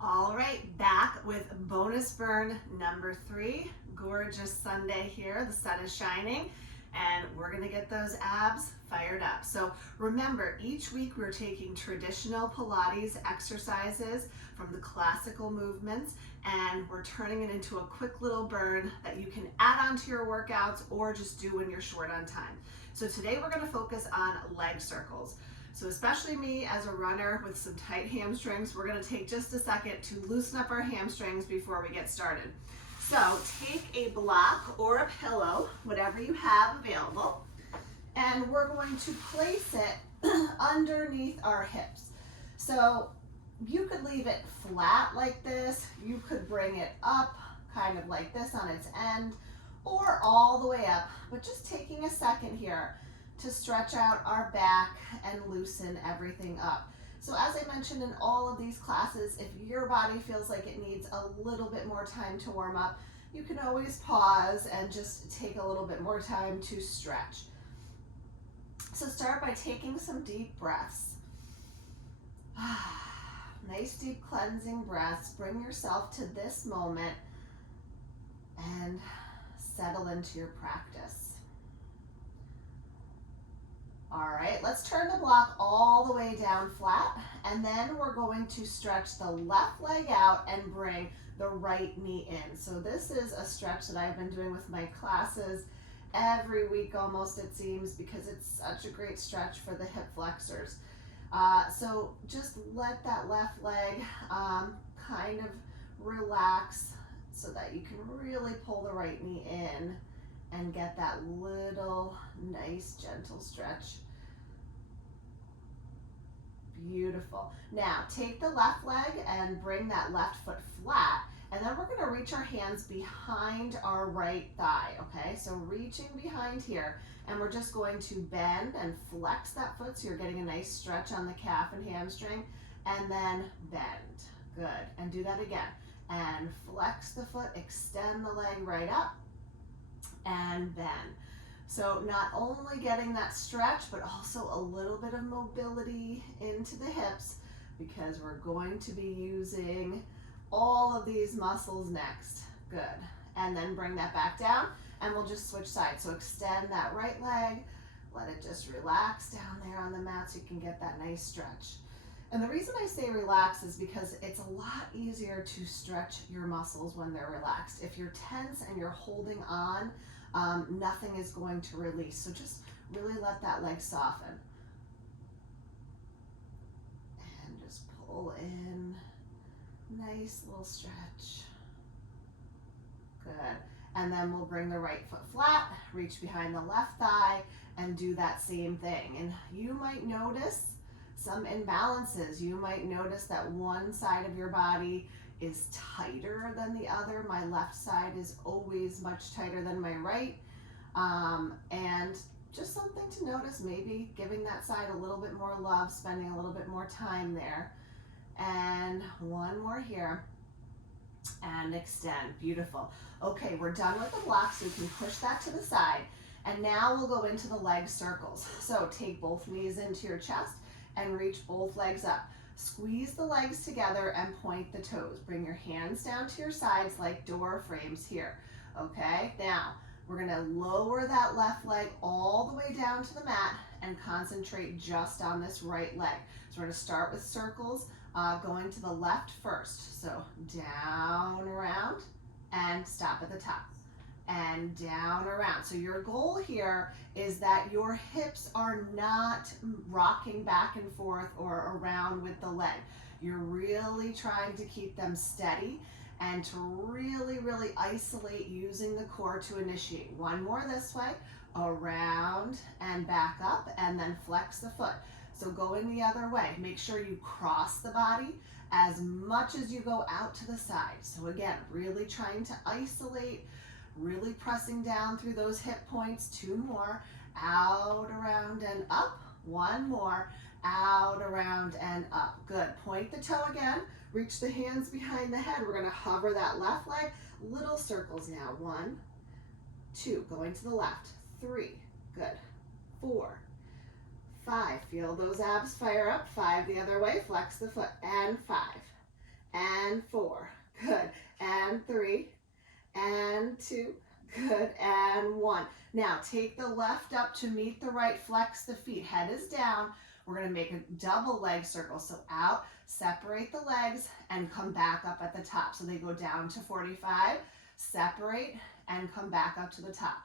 All right, back with bonus burn number 3. Gorgeous Sunday here. The sun is shining and we're gonna get those abs fired up. So remember, each week we're taking traditional Pilates exercises from the classical movements and we're turning it into a quick little burn that you can add on to your workouts or just do when you're short on time. So today we're gonna focus on leg circles. So especially me as a runner with some tight hamstrings, we're gonna take just a second to loosen up our hamstrings before we get started. So take a block or a pillow, whatever you have available, and we're going to place it underneath our hips. So you could leave it flat like this, you could bring it up kind of like this on its end, or all the way up, but just taking a second here to stretch out our back and loosen everything up. So as I mentioned in all of these classes, if your body feels like it needs a little bit more time to warm up, you can always pause and just take a little bit more time to stretch. So start by taking some deep breaths. Nice deep cleansing breaths. Bring yourself to this moment and settle into your practice. All right, let's turn the block all the way down flat, and then we're going to stretch the left leg out and bring the right knee in. So this is a stretch that I've been doing with my classes every week almost, it seems, because it's such a great stretch for the hip flexors. So just let that left leg kind of relax so that you can really pull the right knee in and get that little nice gentle stretch. Beautiful. Now take the left leg and bring that left foot flat, and then we're going to reach our hands behind our right thigh, okay? So reaching behind here, and we're just going to bend and flex that foot so you're getting a nice stretch on the calf and hamstring, and then bend. Good. And do that again. And flex the foot, extend the leg right up, and bend. So not only getting that stretch, but also a little bit of mobility into the hips because we're going to be using all of these muscles next. Good. And then bring that back down and we'll just switch sides. So extend that right leg, let it just relax down there on the mat so you can get that nice stretch. And the reason I say relax is because it's a lot easier to stretch your muscles when they're relaxed. If you're tense and you're holding on, nothing is going to release. So just really let that leg soften. And just pull in. Nice little stretch. Good. And then we'll bring the right foot flat, reach behind the left thigh, and do that same thing. And you might notice some imbalances. You might notice that one side of your body is tighter than the other. My left side is always much tighter than my right. And just something to notice, maybe giving that side a little bit more love, spending a little bit more time there. And one more here. And extend. Beautiful. Okay, we're done with the block, so we can push that to the side. And now we'll go into the leg circles. So take both knees into your chest and reach both legs up. Squeeze the legs together and point the toes. Bring your hands down to your sides like door frames here. Okay, now we're gonna lower that left leg all the way down to the mat and concentrate just on this right leg. So we're gonna start with circles, going to the left first. So down, around, and stop at the top. And down, around. So your goal here is that your hips are not rocking back and forth or around with the leg. You're really trying to keep them steady and to really, really isolate using the core to initiate. One more this way, around and back up, and then flex the foot. So going the other way. Make sure you cross the body as much as you go out to the side. So again, really trying to isolate, really pressing down through those hip points. Two more, out, around, and up. One more, out, around, and up. Good. Point the toe again. Reach the hands behind the head. We're going to hover that left leg. Little circles now. 1, 2, going to the left. 3, good. 4, 5, feel those abs fire up. 5 the other way, flex the foot. And 5, and and 4, good, and 3, and 2, good, and 1. Now take the left up to meet the right, flex the feet, head is down. We're gonna make a double leg circle. So out, separate the legs, and come back up at the top. So they go down to 45, separate, and come back up to the top.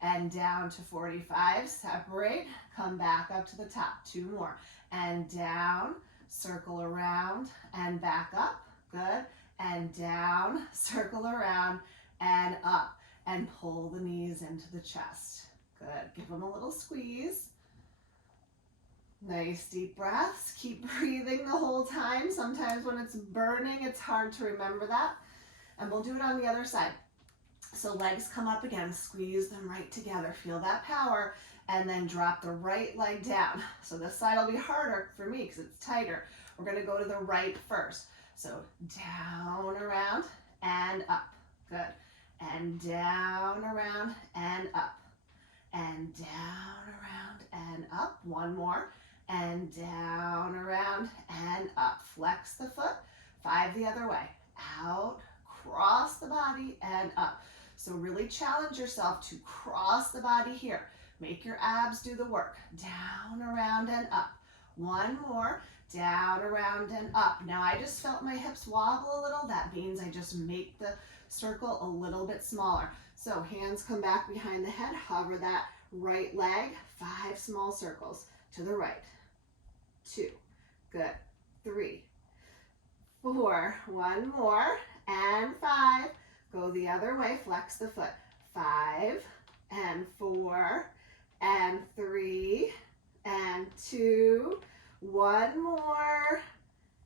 And down to 45, separate, come back up to the top. 2 more. And down, circle around, and back up, good. And down, circle around, and up. And pull the knees into the chest. Good, give them a little squeeze. Nice deep breaths. Keep breathing the whole time. Sometimes when it's burning, it's hard to remember that. And we'll do it on the other side. So legs come up again, squeeze them right together. Feel that power, and then drop the right leg down. So this side will be harder for me because it's tighter. We're gonna go to the right first. So down, around, and up. Good. And down, around, and up. And down, around, and up. 1 more. And down, around, and up. Flex the foot, 5 the other way. Out, cross the body, and up. So really challenge yourself to cross the body here. Make your abs do the work. Down, around, and up. 1 more. Down, around, and up. Now I just felt my hips wobble a little. That means I just make the circle a little bit smaller. So hands come back behind the head. Hover that right leg. 5 small circles to the right. 2, good, 3, 4, 1 more, and 5. Go the other way, flex the foot. 5, and 4, and 3, and 2, 1 more,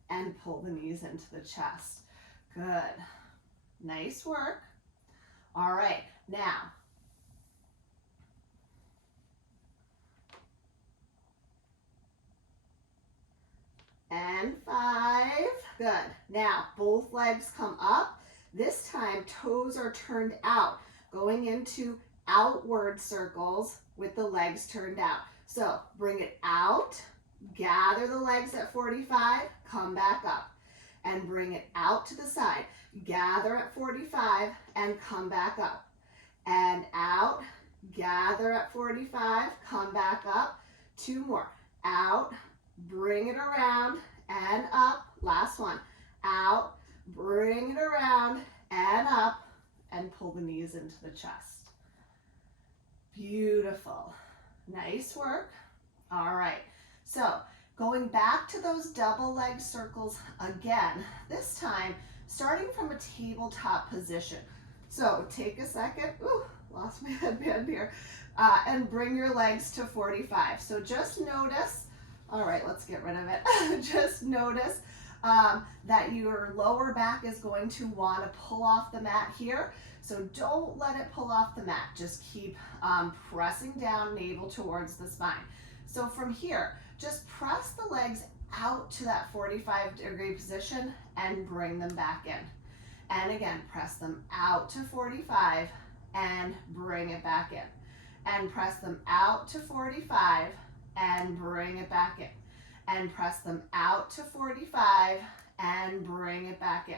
and pull the knees into the chest. Good, nice work. All right, now, and 5, good. Now, both legs come up. This time, toes are turned out, going into outward circles with the legs turned out. So, bring it out, gather the legs at 45, come back up, and bring it out to the side. Gather at 45, and come back up. And out, gather at 45, come back up. 2 more. Out, bring it around and up. Last one. Out, bring it around and up, and pull the knees into the chest. Beautiful. Nice work. All right. So going back to those double leg circles again, this time starting from a tabletop position. So take a second. Ooh, lost my headband here. And bring your legs to 45. So just notice. All right, let's get rid of it. Just notice that your lower back is going to want to pull off the mat here. So don't let it pull off the mat. Just keep pressing down, navel towards the spine. So from here, just press the legs out to that 45-degree position and bring them back in. And again, press them out to 45 and bring it back in. And press them out to 45 and bring it back in. And press them out to 45 and bring it back in.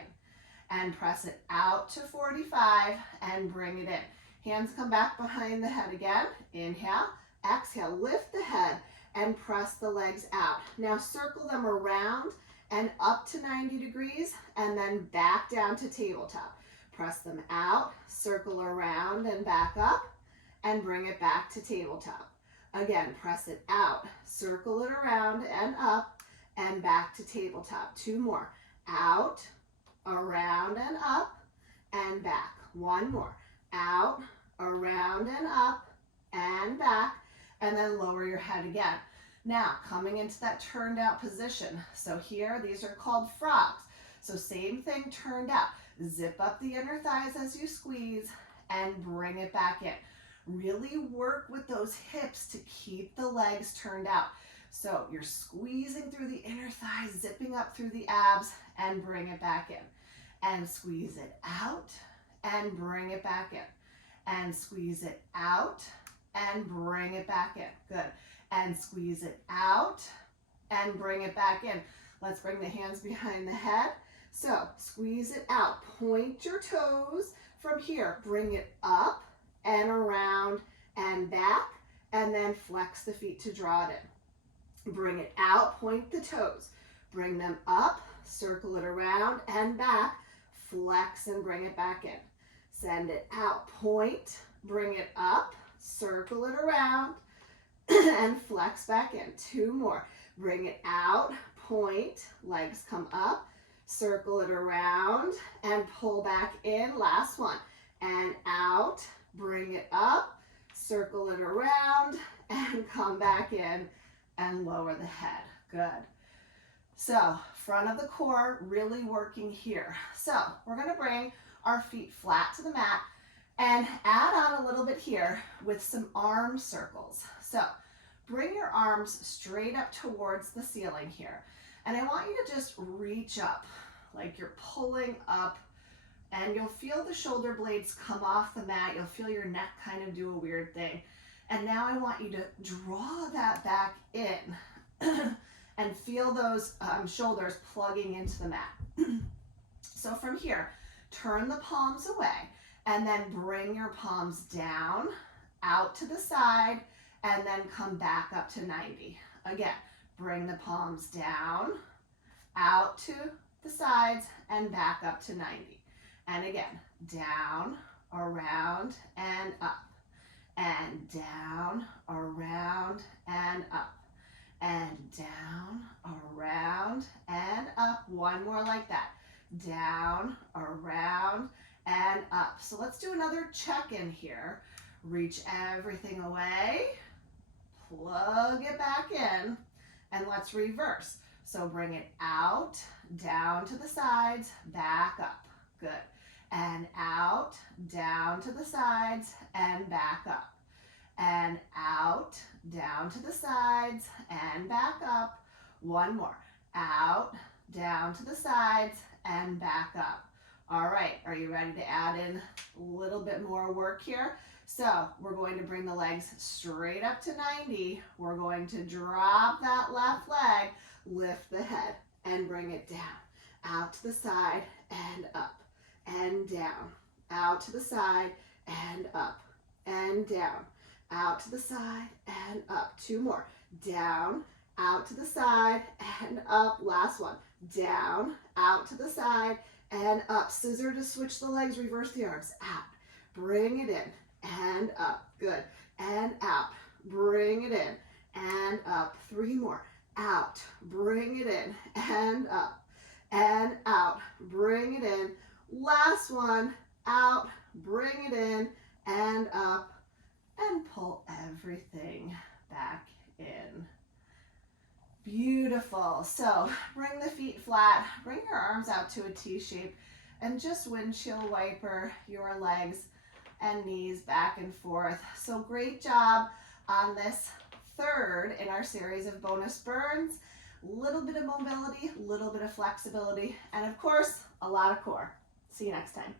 And press it out to 45 and bring it in. Hands come back behind the head again. Inhale, exhale, lift the head and press the legs out. Now circle them around and up to 90 degrees and then back down to tabletop. Press them out, circle around and back up and bring it back to tabletop. Again, press it out, circle it around and up and back to tabletop. 2 more. Out, around and up and back. 1 more. Out, around and up and back, and then lower your head again. Now, coming into that turned out position. So here, these are called frogs. So same thing, turned out. Zip up the inner thighs as you squeeze and bring it back in. Really work with those hips to keep the legs turned out. So you're squeezing through the inner thighs, zipping up through the abs, and bring it back in. And squeeze it out, and bring it back in. And squeeze it out, and bring it back in. Good. And squeeze it out, and bring it back in. Let's bring the hands behind the head. So squeeze it out. Point your toes from here. Bring it up and around and back, and then flex the feet to draw it in. Bring it out, point the toes. Bring them up, circle it around and back, flex and bring it back in. Send it out, point, bring it up, circle it around, and flex back in. 2 more. Bring it out, point, legs come up, circle it around, and pull back in. Last one. And out, bring it up, circle it around, and come back in and lower the head. Good. So front of the core really working here. So we're going to bring our feet flat to the mat and add on a little bit here with some arm circles. So bring your arms straight up towards the ceiling here. And I want you to just reach up like you're pulling up, and you'll feel the shoulder blades come off the mat. You'll feel your neck kind of do a weird thing. And now I want you to draw that back in and feel those shoulders plugging into the mat. So from here, turn the palms away and then bring your palms down, out to the side, and then come back up to 90. Again, bring the palms down, out to the sides, and back up to 90. And again, down, around, and up. And down, around, and up. And down, around, and up. One more like that. Down, around, and up. So let's do another check-in here. Reach everything away. Plug it back in. And let's reverse. So bring it out, down to the sides, back up. Good. And out, down to the sides, and back up. And out, down to the sides, and back up. One more. Out, down to the sides, and back up. All right, are you ready to add in a little bit more work here? So we're going to bring the legs straight up to 90. We're going to drop that left leg, lift the head, and bring it down. Out to the side, and up, and down. Out to the side, and up, and down. Out to the side, and up. 2 more. Down, out to the side, and up. Last one. Down, out to the side, and up. Scissor to switch the legs, reverse the arms. Out. Bring it in, and up. Good. And out. Bring it in, and up. 3 more. Out. Bring it in, and up. And out. Bring it in. Last one. Out. Bring it in, and up. And pull everything back in. Beautiful. So bring the feet flat, bring your arms out to a T shape, and just windshield wiper your legs and knees back and forth. So great job on this third in our series of bonus burns. Little bit of mobility, little bit of flexibility, and of course, a lot of core. See you next time.